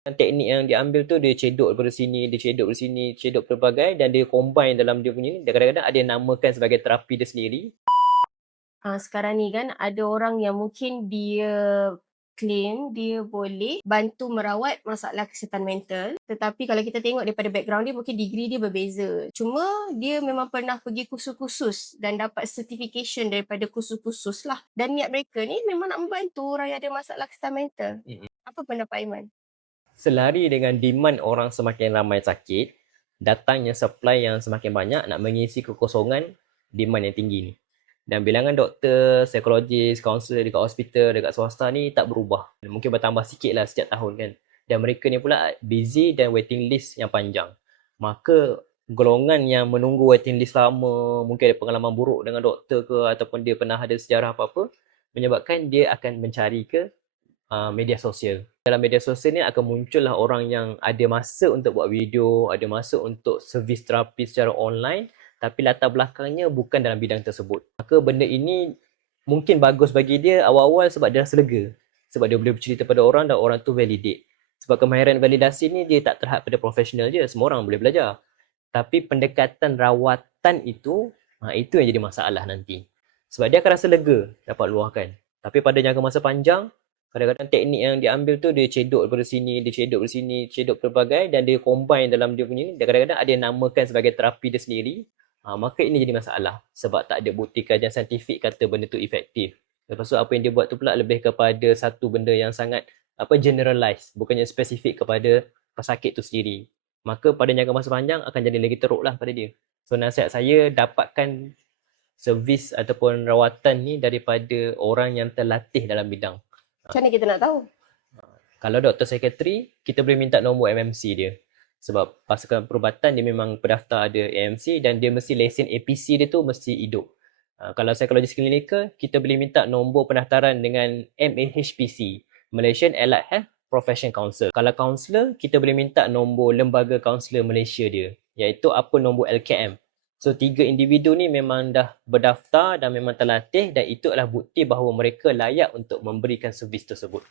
Teknik yang diambil tu dia cedok daripada sini, dia cedok dari sini, cedok pelbagai dan dia combine dalam dia punya ni. Dan kadang-kadang ada yang namakan sebagai terapi dia sendiri. Sekarang ni kan ada orang yang mungkin dia claim dia boleh bantu merawat masalah kesihatan mental, tetapi kalau kita tengok daripada background dia mungkin degree dia berbeza. Cuma dia memang pernah pergi kursus-kursus dan dapat certification daripada kursus-kursus lah. Dan niat mereka ni memang nak membantu orang yang ada masalah kesihatan mental. Apa pendapat Aiman? Selari dengan demand orang semakin ramai sakit, datangnya supply yang semakin banyak nak mengisi kekosongan demand yang tinggi ni. Dan bilangan doktor, psikologis, kaunselor dekat hospital, dekat swasta ni tak berubah. Mungkin bertambah sikit lah setiap tahun kan. Dan mereka ni pula busy dan waiting list yang panjang. Maka golongan yang menunggu waiting list lama, mungkin ada pengalaman buruk dengan doktor ke ataupun dia pernah ada sejarah apa-apa, menyebabkan dia akan mencari ke media sosial. Dalam media sosial ni akan muncullah orang yang ada masa untuk buat video, ada masa untuk servis terapi secara online, tapi latar belakangnya bukan dalam bidang tersebut. Maka benda ini mungkin bagus bagi dia awal-awal sebab dia rasa lega. Sebab dia boleh bercerita pada orang dan orang tu validate. Sebab kemahiran validasi ni dia tak terhad pada profesional je, semua orang boleh belajar. Tapi pendekatan rawatan itu yang jadi masalah nanti. Sebab dia akan rasa lega dapat luahkan. Tapi pada jangka masa panjang, kadang-kadang teknik yang diambil tu dia cedok daripada sini, dia cedok dari sini, cedok pelbagai dan dia combine dalam dia punya ni. Dan kadang-kadang ada yang namakan sebagai terapi dia sendiri. Maka ini jadi masalah sebab tak ada bukti kajian saintifik kata benda tu efektif. Lepas tu apa yang dia buat tu pula lebih kepada satu benda yang sangat generalize, bukannya spesifik kepada pesakit tu sendiri. Maka pada jangka masa panjang akan jadi lagi teruk lah pada dia. So nasihat saya, dapatkan servis ataupun rawatan ni daripada orang yang terlatih dalam bidang. Macam mana kita nak tahu? Kalau doktor psikiatri, kita boleh minta nombor MMC dia. Sebab pasukan perubatan dia memang pendaftar ada AMC dan dia mesti lesen APC dia tu mesti hidup. Kalau psikologis klinikal, kita boleh minta nombor pendaftaran dengan MAHPC, Malaysian Allied Health Profession Council. Kalau kaunselor, kita boleh minta nombor lembaga kaunselor Malaysia dia, iaitu apa nombor LKM. So, 3 individu ni memang dah berdaftar dan memang terlatih dan itu adalah bukti bahawa mereka layak untuk memberikan servis tersebut.